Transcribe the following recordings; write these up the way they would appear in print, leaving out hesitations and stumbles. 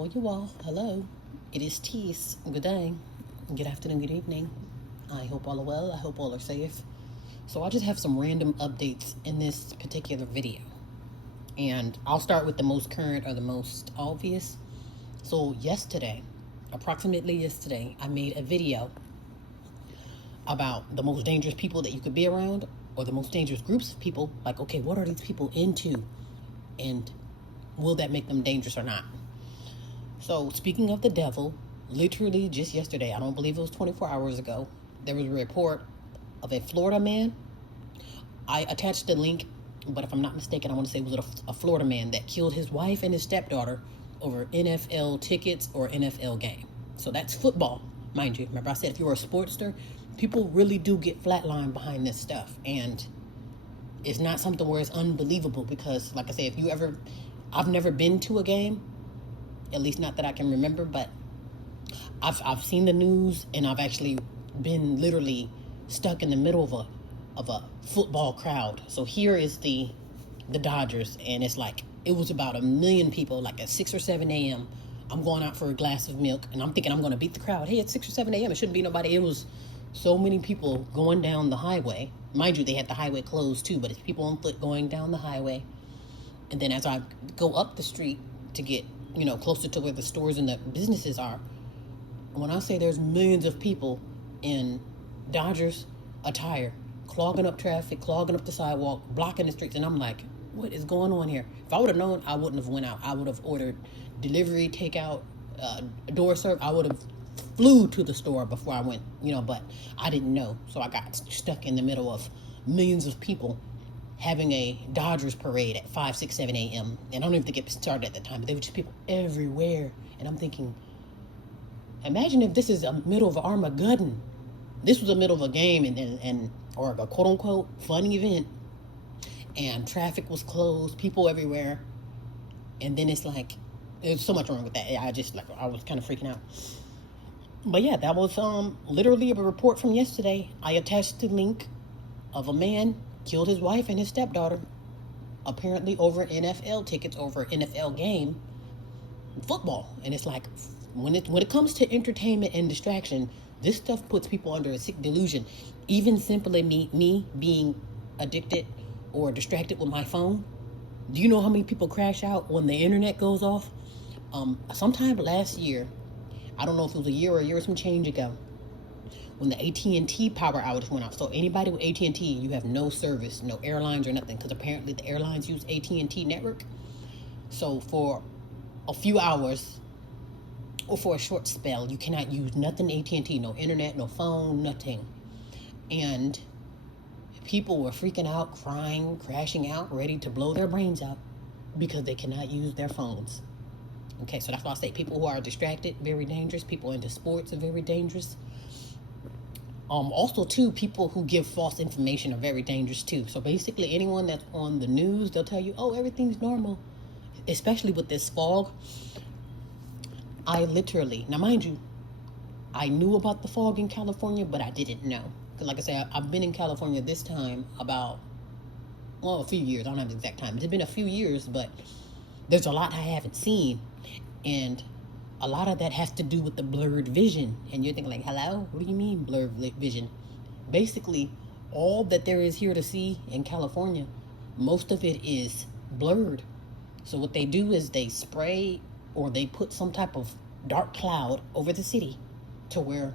Oh, you all. Hello. It is Tease. Good day. Good afternoon. Good evening. I hope all are well. I hope all are safe. So I just have some random updates in this particular video. And I'll start with the most current or the most obvious. So approximately yesterday, I made a video about the most dangerous people that you could be around or the most dangerous groups of people. Like, okay, what are these people into? And will that make them dangerous or not? So, speaking of the devil, literally just yesterday, I don't believe it was 24 hours ago, there was a report of a Florida man. I attached the link, but if I'm not mistaken, I want to say it was a Florida man that killed his wife and his stepdaughter over NFL tickets or NFL game. So that's football, mind you. Remember I said if you're a sportster, people really do get flatlined behind this stuff. And it's not something where it's unbelievable because, like I say, I've never been to a game, at least not that I can remember, but I've seen the news and I've actually been literally stuck in the middle of a football crowd. So here is the Dodgers, and it's like it was about 1 million people, like at 6 or 7 a.m. I'm going out for a glass of milk and I'm thinking I'm going to beat the crowd. Hey, it's 6 or 7 a.m. It shouldn't be nobody. It was so many people going down the highway. Mind you, they had the highway closed too, but it's people on foot going down the highway. And then as I go up the street to get closer to where the stores and the businesses are, when I say there's millions of people in Dodgers attire, clogging up traffic, clogging up the sidewalk, blocking the streets, and I'm like, what is going on here? If I would have known, I wouldn't have went out. I would have ordered delivery, takeout, door serve. I would have flew to the store before I went, but I didn't know. So I got stuck in the middle of millions of people having a Dodgers parade at 5, 6, 7 a.m. And I don't even think it started at that time, but there were just people everywhere. And I'm thinking, imagine if this is a middle of Armageddon. This was the middle of a game and or a quote unquote fun event, and traffic was closed, people everywhere. And then it's like, there's so much wrong with that. I was kind of freaking out. But yeah, that was literally a report from yesterday. I attached the link of a man killed his wife and his stepdaughter, apparently over NFL tickets, over an NFL game, football. And it's like, when it comes to entertainment and distraction, this stuff puts people under a sick delusion. Even simply me being addicted or distracted with my phone. Do you know how many people crash out when the internet goes off? Sometime last year, I don't know if it was a year or some change ago, when the AT&T power outage went out. So anybody with AT&T, you have no service, no airlines or nothing, because apparently the airlines use AT&T network. So for a few hours or for a short spell, you cannot use nothing AT&T, no internet, no phone, nothing. And people were freaking out, crying, crashing out, ready to blow their brains out because they cannot use their phones. Okay, so that's why I say people who are distracted, very dangerous. People into sports are very dangerous. Also, too, people who give false information are very dangerous, too. So basically, anyone that's on the news, they'll tell you, oh, everything's normal. Especially with this fog. Now mind you, I knew about the fog in California, but I didn't know. Because like I said, I've been in California this time about, a few years. I don't have the exact time. It's been a few years, but there's a lot I haven't seen. And a lot of that has to do with the blurred vision. And you're thinking like, hello? What do you mean blurred vision? Basically, all that there is here to see in California, most of it is blurred. So what they do is they spray or they put some type of dark cloud over the city to where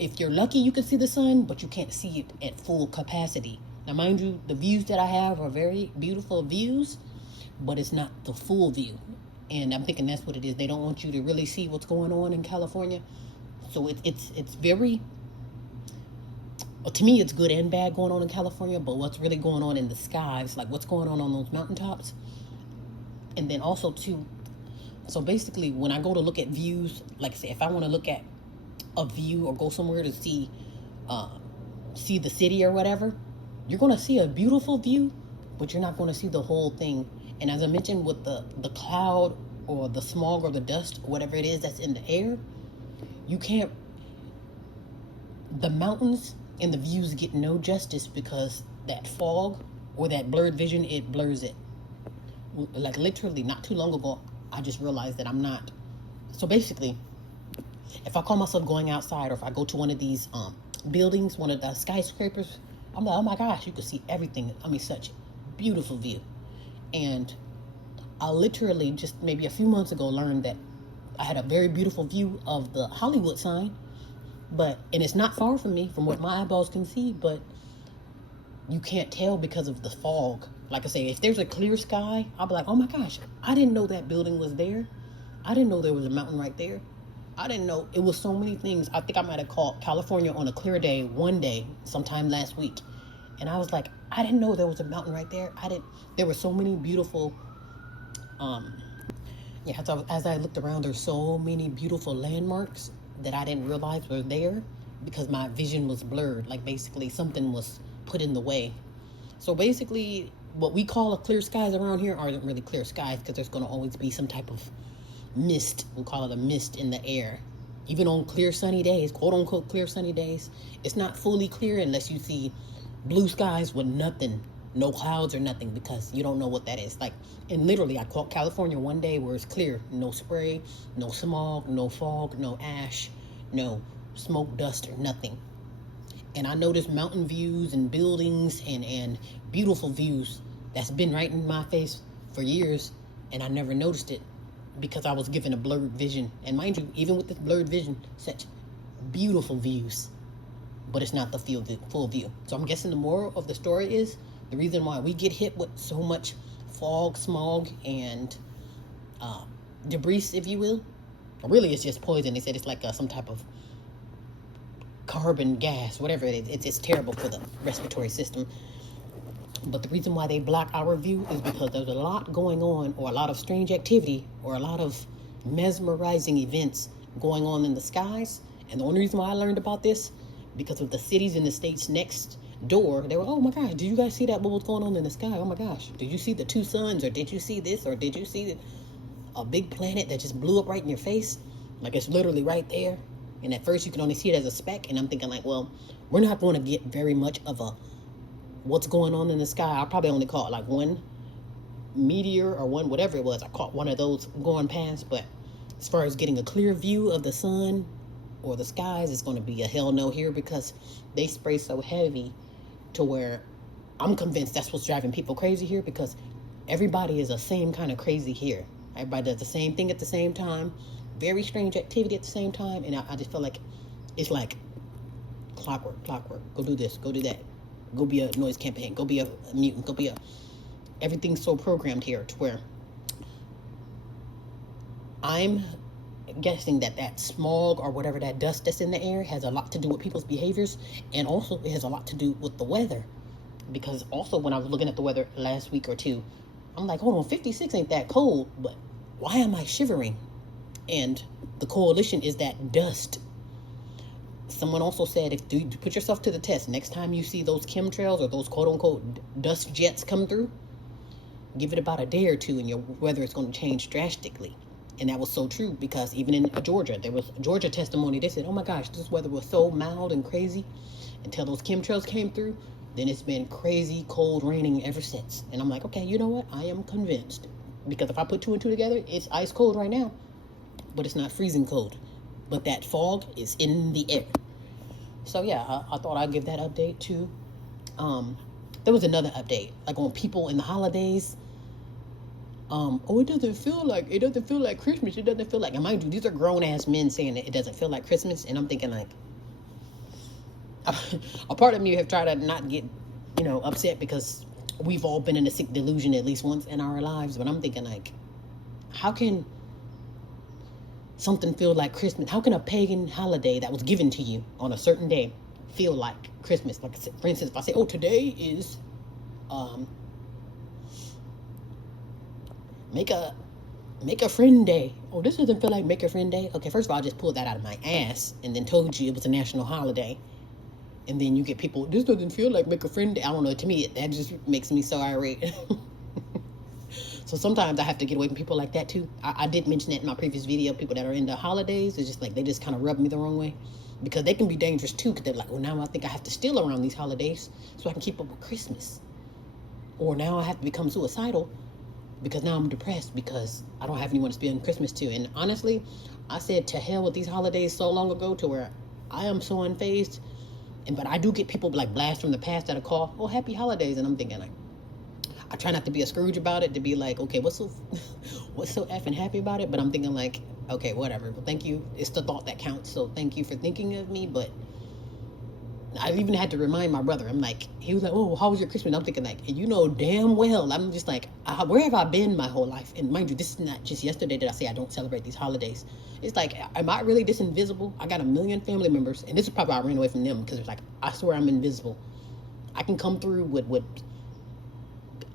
if you're lucky, you can see the sun, but you can't see it at full capacity. Now, mind you, the views that I have are very beautiful views, but it's not the full view. And I'm thinking that's what it is. They don't want you to really see what's going on in California. So it's very, to me, it's good and bad going on in California, but what's really going on in the skies, like what's going on those mountaintops. And then also, too, so basically, when I go to look at views, like I say, if I want to look at a view or go somewhere to see the city or whatever, you're going to see a beautiful view, but you're not going to see the whole thing. And as I mentioned with the cloud or the smog or the dust or whatever it is that's in the air, the mountains and the views get no justice because that fog or that blurred vision, it blurs it. Like literally not too long ago, I just realized that I'm not. So basically, if I call myself going outside, or if I go to one of these buildings, one of the skyscrapers, I'm like, oh my gosh, you can see everything. I mean, such beautiful view. And I literally just maybe a few months ago learned that I had a very beautiful view of the Hollywood sign, and it's not far from me from what my eyeballs can see, but you can't tell because of the fog. Like I say, if there's a clear sky, I'll be like, oh my gosh, I didn't know that building was there. I didn't know there was a mountain right there. I didn't know it was so many things. I think I might have called California on a clear day one day, sometime last week. And I was like, I didn't know there was a mountain right there. There were so many beautiful, as I looked around, there's so many beautiful landmarks that I didn't realize were there because my vision was blurred. Like basically something was put in the way. So basically what we call a clear skies around here aren't really clear skies because there's going to always be some type of mist. We'll call it a mist in the air. Even on clear sunny days, quote unquote clear sunny days, it's not fully clear unless you see blue skies with nothing, no clouds or nothing, because you don't know what that is. Like, and literally I caught California one day where it's clear, no spray, no smog, no fog, no ash, no smoke, dust, or nothing. And I noticed mountain views and buildings and beautiful views that's been right in my face for years, and I never noticed it because I was given a blurred vision. And mind you, even with this blurred vision, such beautiful views, but it's not the full view. So I'm guessing the moral of the story is the reason why we get hit with so much fog, smog, and debris, if you will. Really, it's just poison. They said it's like some type of carbon gas, whatever it is. It's terrible for the respiratory system. But the reason why they block our view is because there's a lot going on, or a lot of strange activity, or a lot of mesmerizing events going on in the skies. And the only reason why I learned about this, because of the cities in the states next door, they were, oh my gosh, did you guys see that? What was going on in the sky? Oh my gosh, did you see the two suns? Or did you see this? Or did you see a big planet that just blew up right in your face? Like, it's literally right there. And at first you can only see it as a speck. And I'm thinking like, well, we're not going to get very much of a what's going on in the sky. I probably only caught like one meteor or one whatever it was. I caught one of those going past. But as far as getting a clear view of the sun or the skies, it's going to be a hell no here, because they spray so heavy to where I'm convinced that's what's driving people crazy here, because everybody is the same kind of crazy here. Everybody does the same thing at the same time, very strange activity at the same time. And I just feel like it's like clockwork. Go do this, go do that. Go be a noise campaign. Go be a mutant. Go be everything's so programmed here to where I'm guessing that smog or whatever, that dust that's in the air, has a lot to do with people's behaviors, and also it has a lot to do with the weather. Because also when I was looking at the weather last week or two, I'm like, hold on, 56 ain't that cold, but why am I shivering? And the coalition is that dust. Someone also said, if you put yourself to the test, next time you see those chemtrails or those quote-unquote dust jets come through, give it about a day or two and your weather is going to change drastically. And that was so true, because even in Georgia, there was Georgia testimony. They said, oh my gosh, this weather was so mild and crazy until those chemtrails came through. Then it's been crazy, cold, raining ever since. And I'm like, okay, you know what? I am convinced. Because if I put two and two together, it's ice cold right now, but it's not freezing cold. But that fog is in the air. So yeah, I thought I'd give that update too. There was another update, like on people in the holidays. It doesn't feel like Christmas. It doesn't feel like, and mind you, these are grown ass men saying that it doesn't feel like Christmas. And I'm thinking like, a part of me have tried to not get, upset, because we've all been in a sick delusion at least once in our lives. But I'm thinking like, how can something feel like Christmas? How can a pagan holiday that was given to you on a certain day feel like Christmas? Like, for instance, if I say, oh, today is make a friend day. Oh, this doesn't feel like make a friend day. Okay, first of all, I just pulled that out of my ass and then told you it was a national holiday. And then you get people, this doesn't feel like make a friend day. I don't know, to me, that just makes me so irate. So sometimes I have to get away from people like that too. I did mention that in my previous video. People that are into holidays, it's just like, they just kind of rub me the wrong way. Because they can be dangerous too, because they're like, well, now I think I have to steal around these holidays so I can keep up with Christmas. Or now I have to become suicidal because now I'm depressed because I don't have anyone to spend Christmas to. And honestly, I said to hell with these holidays so long ago to where I am so unfazed. But I do get people like blasts from the past that call, oh, happy holidays. And I'm thinking like, I try not to be a Scrooge about it, to be like, okay, what's so effing happy about it? But I'm thinking like, okay, whatever. Well, thank you. It's the thought that counts. So thank you for thinking of me. But I even had to remind my brother. I'm like, he was like, oh, how was your Christmas? I'm thinking like, you know damn well. I'm just like, where have I been my whole life? And mind you, this is not just yesterday that I say I don't celebrate these holidays. It's like, am I really this invisible? I got a million family members. And this is probably why I ran away from them, because it's like, I swear I'm invisible. I can come through with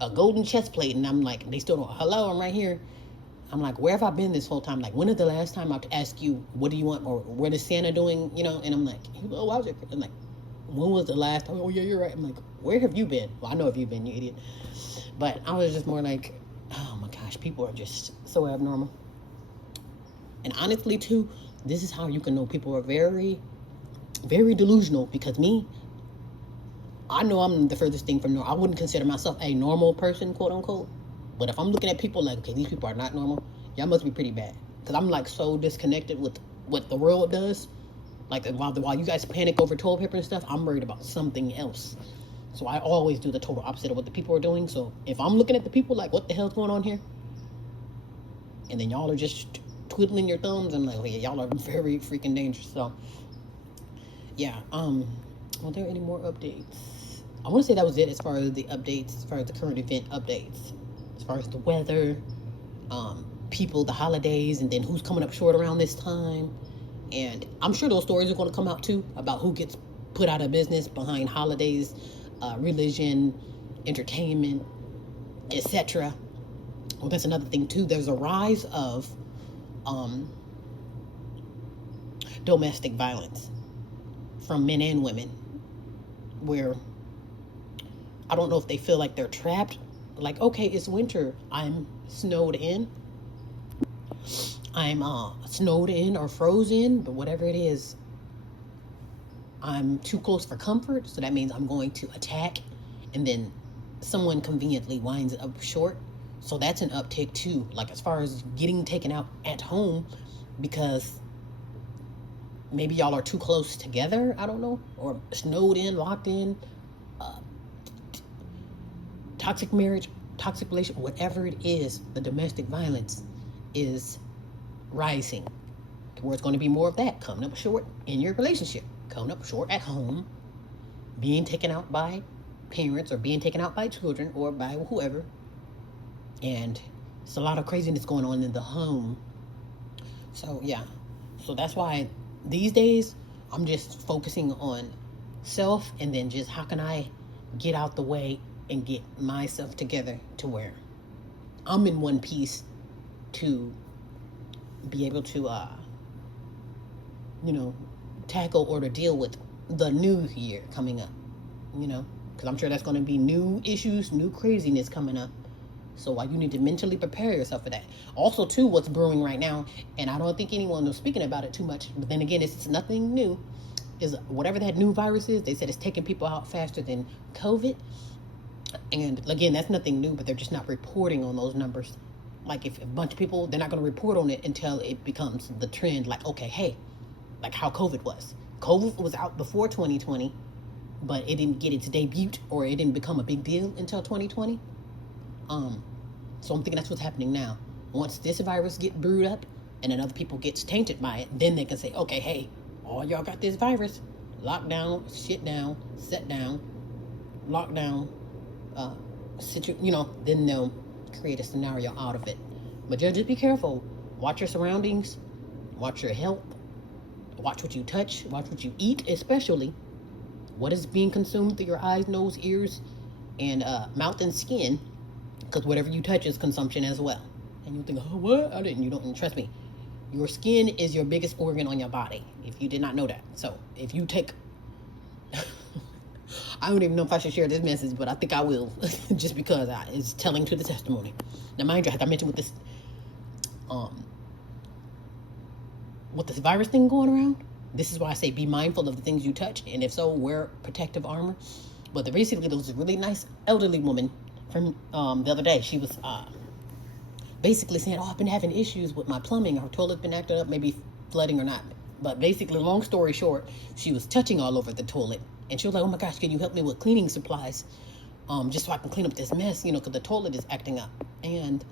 a golden chest plate, and I'm like, they still don't, hello, I'm right here. I'm like, where have I been this whole time? Like, when is the last time I've asked you, what do you want? Or what is Santa doing? You know, and I'm like, oh, why was it? I'm like, when was the last time? Oh, yeah, you're right. I'm like, where have you been? Well, I know if you've been, you idiot. But I was just more like, oh my gosh, people are just so abnormal. And honestly, too, this is how you can know people are very, very delusional. Because me, I know I'm the furthest thing from normal. I wouldn't consider myself a normal person, quote unquote. But if I'm looking at people like, okay, these people are not normal, y'all must be pretty bad. Because I'm like so disconnected with what the world does. Like, while you guys panic over toilet paper and stuff, I'm worried about something else. So I always do the total opposite of what the people are doing. So if I'm looking at the people like, what the hell's going on here? And then y'all are just twiddling your thumbs, I'm like, oh yeah, y'all are very freaking dangerous. So, yeah. Are there any more updates? I want to say that was it as far as the updates, as far as the current event updates. As far as the weather, people, the holidays, and then who's coming up short around this time. And I'm sure those stories are going to come out too about who gets put out of business behind holidays, religion, entertainment, etc. Well, that's another thing too. There's a rise of domestic violence from men and women, where I don't know if they feel like they're trapped. Like, okay, it's winter. I'm snowed in. I'm snowed in or frozen, but whatever it is, I'm too close for comfort, so that means I'm going to attack, and then someone conveniently winds up short. So that's an uptick too, like as far as getting taken out at home because maybe y'all are too close together, I don't know, or snowed in, locked in, toxic marriage, toxic relationship, whatever it is, the domestic violence is rising, where it's going to be more of that, coming up short in your relationship, coming up short at home, being taken out by parents or being taken out by children or by whoever. And it's a lot of craziness going on in the home. So yeah, so that's why these days I'm just focusing on self, and then just how can I get out the way and get myself together to where I'm in one piece to be able to tackle or to deal with the new year coming up, because I'm sure that's going to be new issues, new craziness coming up. So you need to mentally prepare yourself for that. Also too, what's brewing right now, and I don't think anyone was speaking about it too much, but then again, it's nothing new, is whatever that new virus is. They said it's taking people out faster than COVID. And again, that's nothing new, but they're just not reporting on those numbers. Like if a bunch of people, they're not going to report on it until it becomes the trend. Like, okay, hey, like how COVID was. COVID was out before 2020, but it didn't get its debut, or it didn't become a big deal until 2020. So I'm thinking that's what's happening now. Once this virus get brewed up and then other people gets tainted by it, then they can say, okay, hey, all y'all got this virus. Lockdown, shit down, set down, lockdown, then they'll create a scenario out of it. But just be careful. Watch your surroundings. Watch your health. Watch what you touch. Watch what you eat, especially. What is being consumed through your eyes, nose, ears, and mouth and skin. Because whatever you touch is consumption as well. And you think, oh, what? I didn't. You don't. Trust me. Your skin is your biggest organ on your body, if you did not know that. So if you take... I don't even know if I should share this message, but I think I will, just because it's telling to the testimony. Now, mind you, as I mentioned with this virus thing going around, this is why I say be mindful of the things you touch, and if so, wear protective armor. But basically, there was a really nice elderly woman from the other day. She was basically saying, oh, I've been having issues with my plumbing. Our toilet's been acting up, maybe flooding or not. But basically, long story short, she was touching all over the toilet. And she was like, oh my gosh, can you help me with cleaning supplies? Just so I can clean up this mess, because the toilet is acting up. And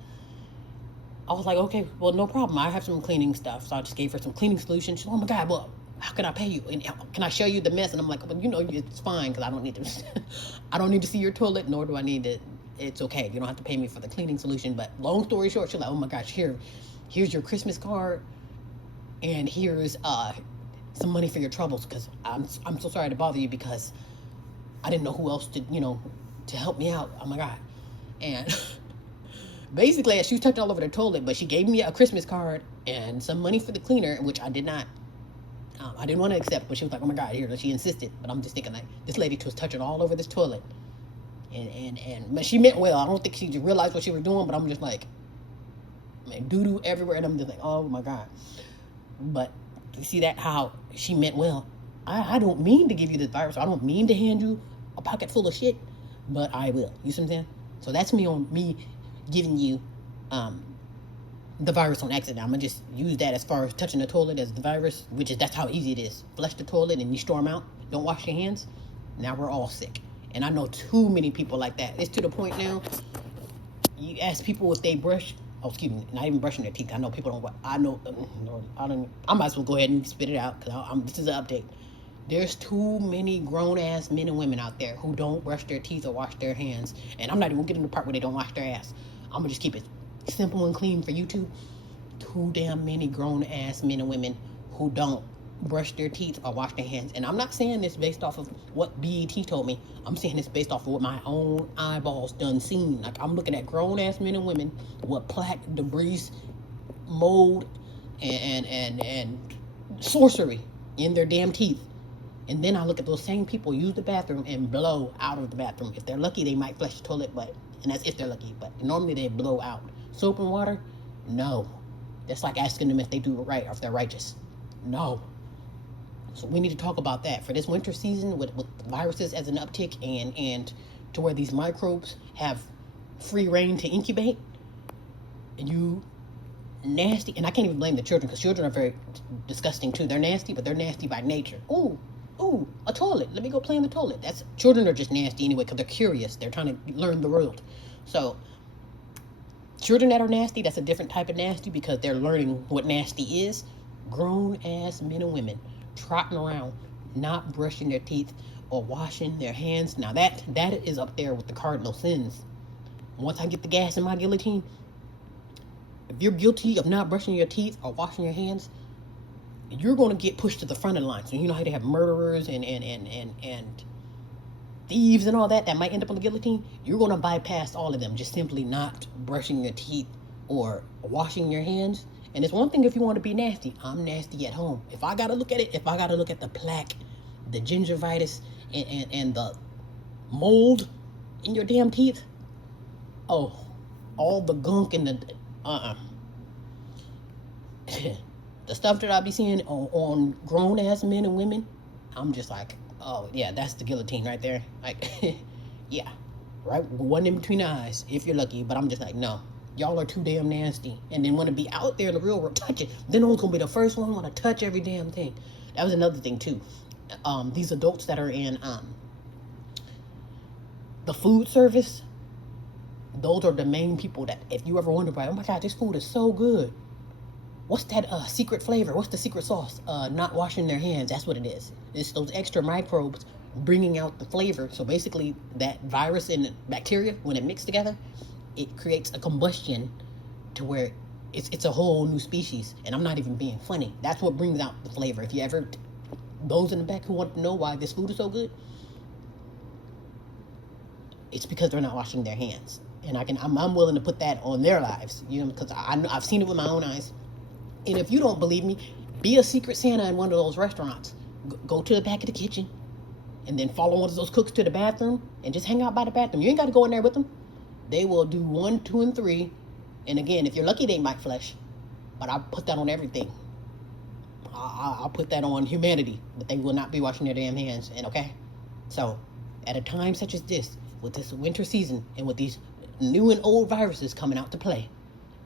I was like, okay, well, no problem. I have some cleaning stuff. So I just gave her some cleaning solution. She's like, oh my God, well, how can I pay you? And can I show you the mess? And I'm like, well, it's fine because I don't need to. I don't need to see your toilet, nor do I need to. It's okay. You don't have to pay me for the cleaning solution. But long story short, she's like, oh my gosh, here's your Christmas card, and here's some money for your troubles because I'm so sorry to bother you because I didn't know who else to help me out. Oh my God, and. Basically, she was touching all over the toilet, but she gave me a Christmas card and some money for the cleaner, which I did not. I didn't want to accept, but she was like, "Oh my God, here!" She insisted, but I'm just thinking like, this lady was touching all over this toilet, but she meant well. I don't think she realized what she was doing, but I'm just like, man, doo doo everywhere, and I'm just like, oh my God. But you see that how she meant well. I don't mean to give you this virus. I don't mean to hand you a pocket full of shit, but I will. You see what I'm saying? So that's me giving you the virus on accident. I'm gonna just use that as far as touching the toilet as the virus, that's how easy it is. Flush the toilet and you storm out. Don't wash your hands. Now we're all sick. And I know too many people like that. It's to the point now, you ask people if they brush, not even brushing their teeth. I know people don't, I might as well go ahead and spit it out because this is an update. There's too many grown-ass men and women out there who don't brush their teeth or wash their hands. And I'm not even getting to the part where they don't wash their ass. I'm going to just keep it simple and clean for you two. Too damn many grown-ass men and women who don't brush their teeth or wash their hands. And I'm not saying this based off of what BET told me. I'm saying this based off of what my own eyeballs done seen. Like, I'm looking at grown-ass men and women with plaque, debris, mold, and sorcery in their damn teeth. And then I look at those same people use the bathroom and blow out of the bathroom. If they're lucky, they might flush the toilet, and that's if they're lucky. But normally they blow out. Soap and water? No. That's like asking them if they do it right or if they're righteous. No. So we need to talk about that. For this winter season with viruses as an uptick and to where these microbes have free reign to incubate, you nasty. And I can't even blame the children because children are very disgusting too. They're nasty, but they're nasty by nature. Ooh, a toilet. Let me go play in the toilet. Children are just nasty anyway because they're curious. They're trying to learn the world. So children that are nasty, that's a different type of nasty because they're learning what nasty is. Grown-ass men and women trotting around, not brushing their teeth or washing their hands. Now that is up there with the cardinal sins. Once I get the gas in my guillotine, if you're guilty of not brushing your teeth or washing your hands, you're going to get pushed to the front of the line. So you know how they have murderers and thieves and all that might end up on the guillotine? You're going to bypass all of them, just simply not brushing your teeth or washing your hands. And it's one thing if you want to be nasty. I'm nasty at home. If I got to look at it, if I got to look at the plaque, the gingivitis, and the mold in your damn teeth, oh, all the gunk and the, the stuff that I be seeing on grown-ass men and women, I'm just like, oh, yeah, that's the guillotine right there. Like, yeah, right? One in between the eyes, if you're lucky. But I'm just like, no, y'all are too damn nasty. And then want to be out there in the real world, touch it. Then who's going to be the first one want to touch every damn thing? That was another thing, too. These adults that are in the food service, those are the main people that, if you ever wonder why, oh my God, this food is so good. What's that secret flavor? What's the secret sauce? Not washing their hands. That's what it is. It's those extra microbes bringing out the flavor. So basically, that virus and bacteria, when it mix together, it creates a combustion to where it's a whole new species. And I'm not even being funny. That's what brings out the flavor. If you ever, those in the back who want to know why this food is so good, it's because they're not washing their hands. And I'm willing to put that on their lives, because I've seen it with my own eyes. And if you don't believe me, be a secret Santa in one of those restaurants. Go to the back of the kitchen and then follow one of those cooks to the bathroom and just hang out by the bathroom. You ain't got to go in there with them. They will do 1, 2, and 3. And again, if you're lucky, they might flush. But I put that on everything. I'll put that on humanity. But they will not be washing their damn hands. And okay? So, at a time such as this, with this winter season and with these new and old viruses coming out to play,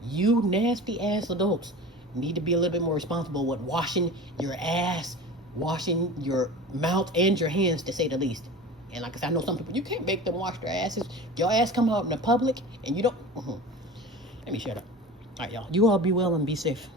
You nasty ass adults need to be a little bit more responsible with washing your ass, washing your mouth and your hands, to say the least. And like I said, I know some people, you can't make them wash their asses. Your ass come out in the public and you don't. Let me shut up. All right, y'all. You all be well and be safe.